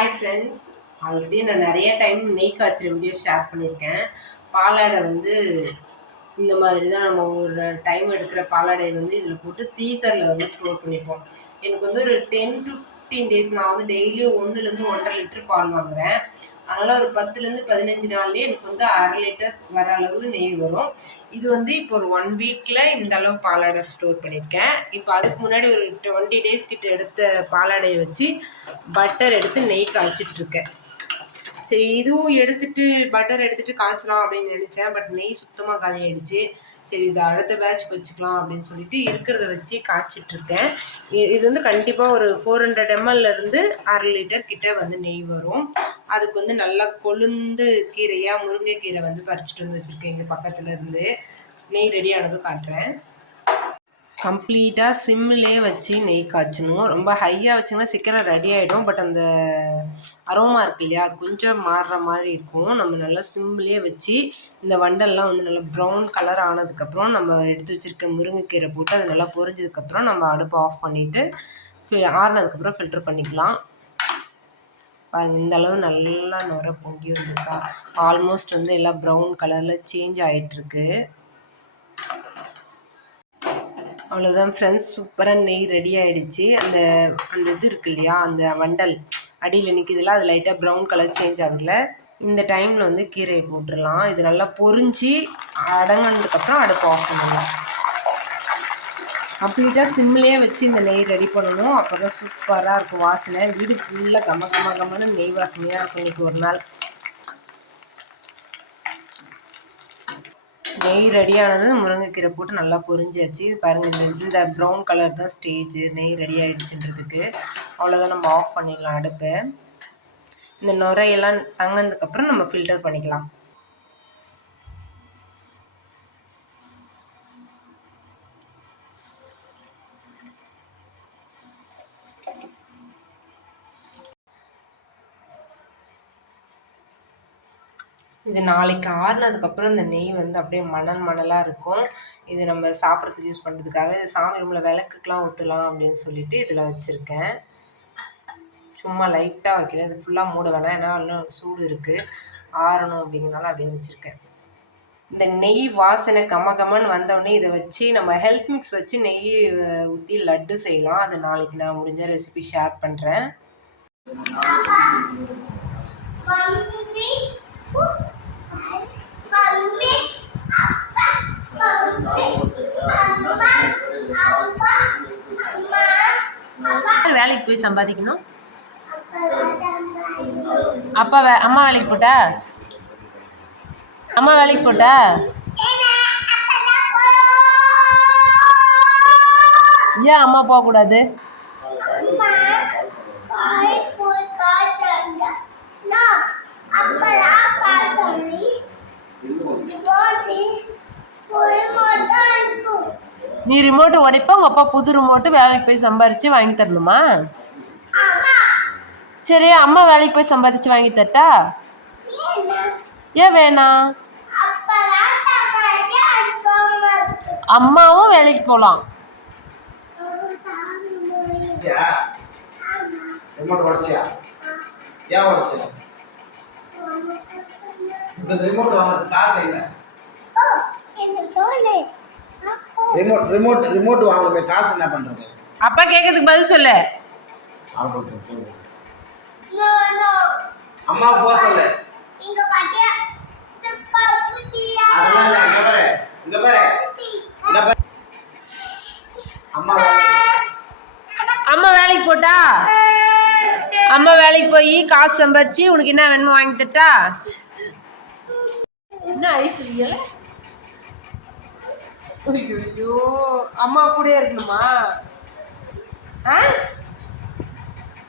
Hi friends, already நான் நிறைய time நெய் காய்ச்சல் வீடியோ ஷேர் பண்ணியிருக்கேன். பாலாடை வந்து இந்த மாதிரி தான் நம்ம ஒரு டைம் எடுக்கிற பாலாடை வந்து இதில் போட்டு ஃப்ரீசரில் வந்து ஸ்டோர் பண்ணிப்போம். எனக்கு வந்து ஒரு 10 to 15 டேஸ் நான் வந்து டெய்லியும் 1லேருந்து 1.5 லிட்டர் பால் வாங்குகிறேன். அதனால் ஒரு 10லேருந்து 15 நாள்லேயே எனக்கு வந்து 1/2 லிட்டர் வர அளவு நெய் வரும். இது வந்து இப்போ ஒரு 1 வீக்கில் இந்த அளவு பாலாடை ஸ்டோர் பண்ணியிருக்கேன். இப்போ அதுக்கு முன்னாடி ஒரு 20 டேஸ் கிட்ட எடுத்த பாலாடையை வச்சு பட்டர் எடுத்து நெய் காய்ச்சிட்ருக்கேன். சரி, இதுவும் எடுத்துகிட்டு பட்டர் எடுத்துகிட்டு காய்ச்சலாம் அப்படின்னு நினச்சேன். பட் நெய் சுத்தமாக காலி ஆகிடுச்சு. சரி, இதை அடுத்த பேட்ச் வச்சுக்கலாம் அப்படின்னு சொல்லிட்டு இருக்கிறத வச்சு காய்ச்சிட்ருக்கேன். இது வந்து கண்டிப்பாக ஒரு 400 ml-லேருந்து 1/2 லிட்டர் கிட்ட வந்து நெய் வரும். அதுக்கு வந்து நல்லா கொழுந்து கீரையாக முருங்கைக்கீரை வந்து பறிச்சுட்டு வந்து வச்சுருக்கேன். இங்கே பக்கத்தில் இருந்து நெய் ரெடி ஆனதும் காட்டுறேன். கம்ப்ளீட்டாக சிம்மிலே வச்சு நெய் காய்ச்சணும். ரொம்ப ஹையாக வச்சிங்கன்னா சீக்கிரம் ரெடி ஆகிடும். பட் அந்த அரோமா இருக்கு இல்லையா, அது கொஞ்சம் மாறுற மாதிரி இருக்கும். நம்ம நல்லா சிம்மிலே வச்சு இந்த வண்டல்லாம் வந்து நல்லா ப்ரௌன் கலர் ஆனதுக்கப்புறம் நம்ம எடுத்து வச்சுருக்க முருங்கைக்கீரை போட்டு அது நல்லா பொரிஞ்சதுக்கப்புறம் நம்ம அடுப்பை ஆஃப் பண்ணிவிட்டு ஆறுனதுக்கப்புறம் ஃபில்டர் பண்ணிக்கலாம். பாருங்கள், இந்த அளவு நல்லா நுர பொங்கி வந்துருக்கா. ஆல்மோஸ்ட் வந்து எல்லாம் ப்ரௌன் கலரில் சேஞ்ச் ஆகிட்டுருக்கு. அவ்வளோதான் ஃப்ரெண்ட்ஸ், சூப்பராக நெய் ரெடி ஆகிடுச்சு. அந்த இது இருக்கு இல்லையா, அந்த வண்டல் அடியில் நிற்கிதுல, அது லைட்டாக ப்ரௌன் கலர் சேஞ்ச் ஆகுதுல. இந்த டைமில் வந்து கீரையை போட்டுடலாம். இது நல்லா பொரிஞ்சு அடங்கினதுக்கப்புறம் அடுப்பு ஆஃப் பண்ணலாம். கம்ப்ளீட்டாக சிம்லேயே வச்சு இந்த நெய் ரெடி பண்ணணும். அப்போ தான் சூப்பராக இருக்கும் வாசனை. வீடு ஃபுல்லாக கமன்னு நெய் வாசனையாக இருக்கும். இன்றைக்கி ஒரு நாள் நெய் ரெடியானது முருங்கைக்கீரை போட்டு நல்லா பொரிஞ்சாச்சு. பாருங்கள், இந்த ப்ரௌன் கலர் தான் ஸ்டேஜ். நெய் ரெடி ஆகிடுச்சுன்றதுக்கு. அவ்வளோதான், நம்ம ஆஃப் பண்ணிடலாம் அடுப்பை. இந்த நுரையெல்லாம் தங்கினதுக்கப்புறம் நம்ம ஃபில்டர் பண்ணிக்கலாம். இது நாளைக்கு ஆறுனதுக்கப்புறம் இந்த நெய் வந்து அப்படியே மணலாக இருக்கும். இது நம்ம சாப்பிட்றதுக்கு யூஸ் பண்ணுறதுக்காக இது சாமி ரூமில் விளக்குக்கெலாம் ஊற்றலாம் அப்படின்னு சொல்லிட்டு இதில் வச்சுருக்கேன். சும்மா லைட்டாக வைக்கிறேன். இது ஃபுல்லாக மூட வேணாம், ஏன்னா இன்னும் சூடு இருக்குது, ஆறணும் அப்படிங்கிறனால அப்படியே வச்சுருக்கேன். இந்த நெய் வாசனை கமன்னு வந்தோடனே இதை வச்சு நம்ம ஹெல்த் மிக்ஸ் வச்சு நெய் ஊற்றி லட்டு செய்யலாம். அது நாளைக்கு நான் முடிஞ்ச ரெசிபி ஷேர் பண்ணுறேன். வேலைக்கு போய் சம்பாதிக்கணும். அம்மா வேலைக்கு போட்டா? அம்மா வேலைக்கு போட்டா? ஏன் அம்மா போகக்கூடாது? நீ ரிமோட்டு உடைப்ப, உங்க அப்பா புது ரிமோட்டு வேலைக்கு போய் சம்பாரிச்சு வாங்கி தரணுமா? சரி, அம்மா வேலைக்கு போய் சம்பாதிச்சு வாங்கி தரட்டா? ஏன் வேணாம்? அம்மாவும் வேலைக்கு போகலாம். ரிமோட் வாங்கணுமே, காசு என்ன பண்றது? அப்பா கேட்கறதுக்கு பதில் சொல்லு. அம்மா போ சொல்லு. இங்க பாட்டியா அதெல்லாம் இல்ல. இங்க பாரு, இங்க பாரு, இங்க பாரு. அம்மா வேலைக்கு போட்டா? அம்மா வேலைக்கு போய் காசு சம்பாரிச்சு உனக்கு என்ன வேணுமோ வாங்கி தட்டா? என்ன ஐஸ்வர்யா? ஐயோ, அம்மா கூட இருக்கணுமா?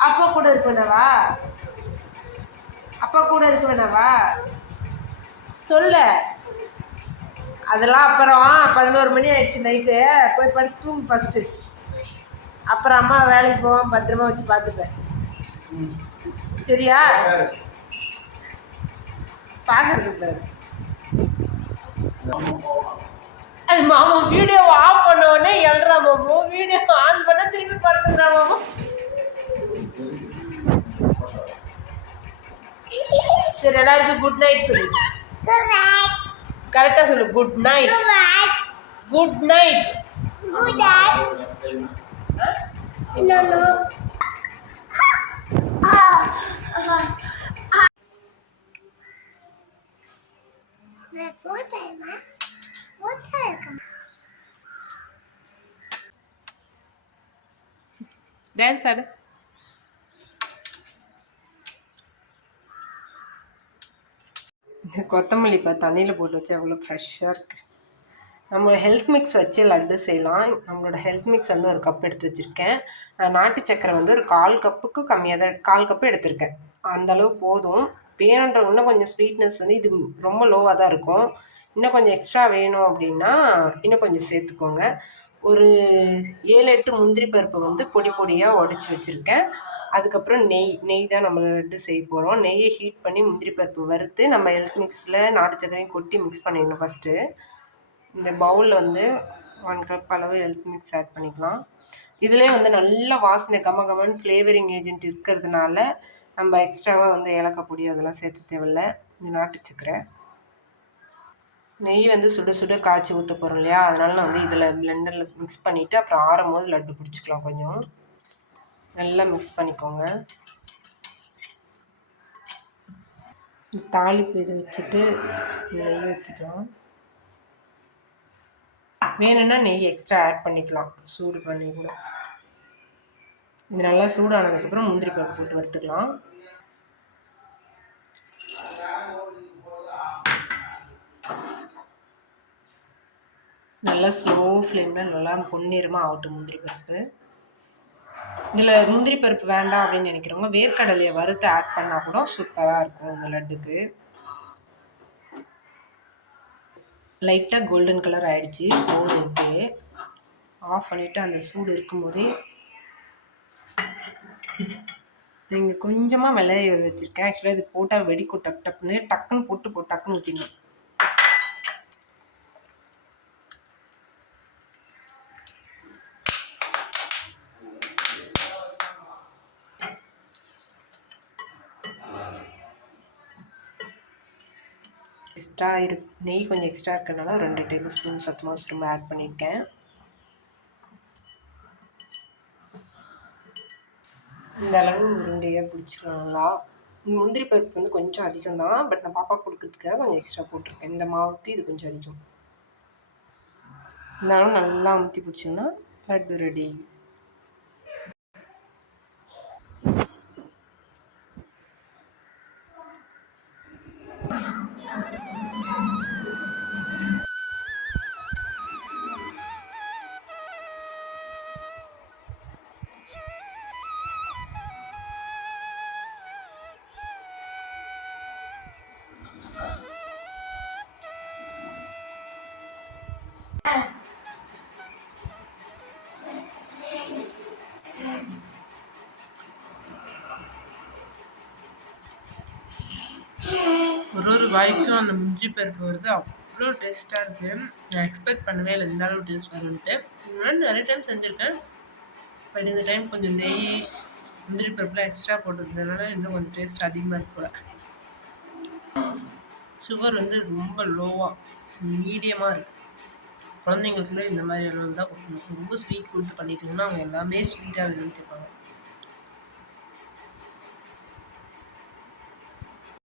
அப்பா கூட இருக்க வேணாவா? அப்பா கூட இருக்க வேணாவா? சொல்ல. அதெல்லாம் அப்புறம் 11 மணி ஆயிடுச்சு நைட்டு. போய் படுத்து தூங்கு ஃபஸ்ட்டு. அப்புறம் அம்மா வேலைக்கு போவான், பத்திரமா வச்சு பார்த்துப்பேன். சரியா? பார்க்கறதுக்கு அது மாமா வீடியோ ஆஃப் பண்ண உடனே எழுறா மாமோ, வீடியோ ஆன் பண்ண திருப்பி படுத்துக்கிறா மாமா. எல்லாருக்கும் குட் நைட் சொல்லு. கரெக்டா சொல்லு. Good night. Good night. No. Dance ஆடு. கொத்தமல்லி தண்ணியில் போட்டு வச்சு எவ்வளோ ஃப்ரெஷ்ஷாக இருக்குது. நம்ம ஹெல்த் மிக்ஸ் வச்சு லட்டு செய்யலாம். நம்மளோட ஹெல்த் மிக்ஸ் வந்து ஒரு கப் எடுத்து வச்சுருக்கேன். நான் நாட்டு சக்கரை வந்து ஒரு 1/4 கப்புக்கு கம்மியாக தான் 1/4 கப்பு எடுத்திருக்கேன். அந்தளவு போதும். வேணுன்ற இன்னும் கொஞ்சம் ஸ்வீட்னஸ் வந்து இது ரொம்ப லோவாக தான் இருக்கும். இன்னும் கொஞ்சம் எக்ஸ்ட்ரா வேணும் அப்படின்னா இன்னும் கொஞ்சம் சேர்த்துக்கோங்க. ஒரு 7-8 முந்திரி பருப்பு வந்து பொடி பொடியாக உடச்சி வச்சுருக்கேன். அதுக்கப்புறம் நெய் தான் நம்ம லட்டு செய்ய போகிறோம். நெய்யை ஹீட் பண்ணி முந்திரி பருப்பு வறுத்து நம்ம ஹெல்த் மிக்ஸில் நாட்டு சக்கரையும் கொட்டி மிக்ஸ் பண்ணிடணும். ஃபஸ்ட்டு இந்த பவுலில் வந்து 1 கப் அளவு ஹெல்த் மிக்ஸ் ஆட் பண்ணிக்கலாம். இதிலே வந்து நல்ல வாசனை கமகமன்னு ஃப்ளேவரிங் ஏஜென்ட் இருக்கிறதுனால நம்ம எக்ஸ்ட்ராவாக வந்து ஏலக்காய் பொடி அதெல்லாம் சேர்த்து தேவையில்லை. இந்த நாட்டு சக்கரை நெய் வந்து சுட சுட காய்ச்சி ஊற்ற போகிறோம் இல்லையா, அதனால நான் வந்து இதில் பிளெண்டரில் மிக்ஸ் பண்ணிவிட்டு அப்புறம் ஆறும் போது லட்டு பிடிச்சிக்கலாம். கொஞ்சம் நல்லா மிக்ஸ் பண்ணிக்கோங்க. தாளிப்பு இதை வச்சுட்டு நெய் ஊற்றிக்கலாம். வேணும்னா நெய் எக்ஸ்ட்ரா ஆட் பண்ணிக்கலாம், சூடு பண்ணி கூட. இது நல்லா சூடானதுக்கப்புறம் முந்திரி பருப்பு போட்டு வறுத்துக்கலாம். நல்லா ஸ்லோ ஃப்ளேமில் நல்லா பொன்னிறமாக ஆகட்டும் முந்திரி பருப்பு. இதில் முந்திரி பருப்பு வேண்டாம் அப்படின்னு நினைக்கிறவங்க வேர்க்கடலையை வறுத்து ஆட் பண்ணால் கூட சூப்பராக இருக்கும் இந்த லட்டுக்கு. லைட்டாக கோல்டன் கலர் ஆகிடுச்சு. போதும். ஆஃப் பண்ணிவிட்டு அந்த சூடு இருக்கும்போதே நீங்கள் கொஞ்சமாக வெள்ளரி வச்சுருக்கேன். ஆக்சுவலாக இது போட்டால் வெடிக்கும் டக்குன்னு போட்டு டக்குன்னு ஊற்றிடணும். நெய் கொஞ்சம் எக்ஸ்ட்ரா இருக்கிறதுனால 2 டேபிள் ஸ்பூன் சத்துமாவு திரும்ப ஆட் பண்ணியிருக்கேன். இந்த அளவு உருண்டையாக பிடிச்சிக்கலாங்களா. முந்திரி பருப்பு வந்து கொஞ்சம் அதிகம் தான், பட் நான் பாப்பா கொடுக்கறதுக்காக கொஞ்சம் எக்ஸ்ட்ரா போட்டிருக்கேன். இந்த மாவுக்கு இது கொஞ்சம் அதிகம். இந்த அளவு நல்லா அமுத்தி பிடிச்சிங்கன்னா லட்டு ரெடி. ஒரு வாய்க்கும் அந்த முந்திரி பருப்பு வருது. அவ்வளோ டேஸ்ட்டாக இருக்குது. நான் எக்ஸ்பெக்ட் பண்ணவே இல்லை இந்த அளவு டேஸ்ட் வரும்ன்ட்டு. முன்னாடி நிறைய டைம் செஞ்சுருக்கேன், பட் இந்த டைம் கொஞ்சம் நெய் முந்திரி பருப்புலாம் எக்ஸ்ட்ரா போட்டுருந்ததுனால இன்னும் கொஞ்சம் டேஸ்ட் அதிகமாக இருக்கு போல. சுகர் வந்து ரொம்ப லோவாக மீடியமாக இருக்குது. குழந்தைங்களுக்குள்ள இந்த மாதிரி அளவு தான் கொடுக்கணும். ரொம்ப ஸ்வீட் கொடுத்து பண்ணிட்டீங்கன்னா அவங்க எல்லாமே ஸ்வீட்டாக வேணும்னு கேட்பாங்க.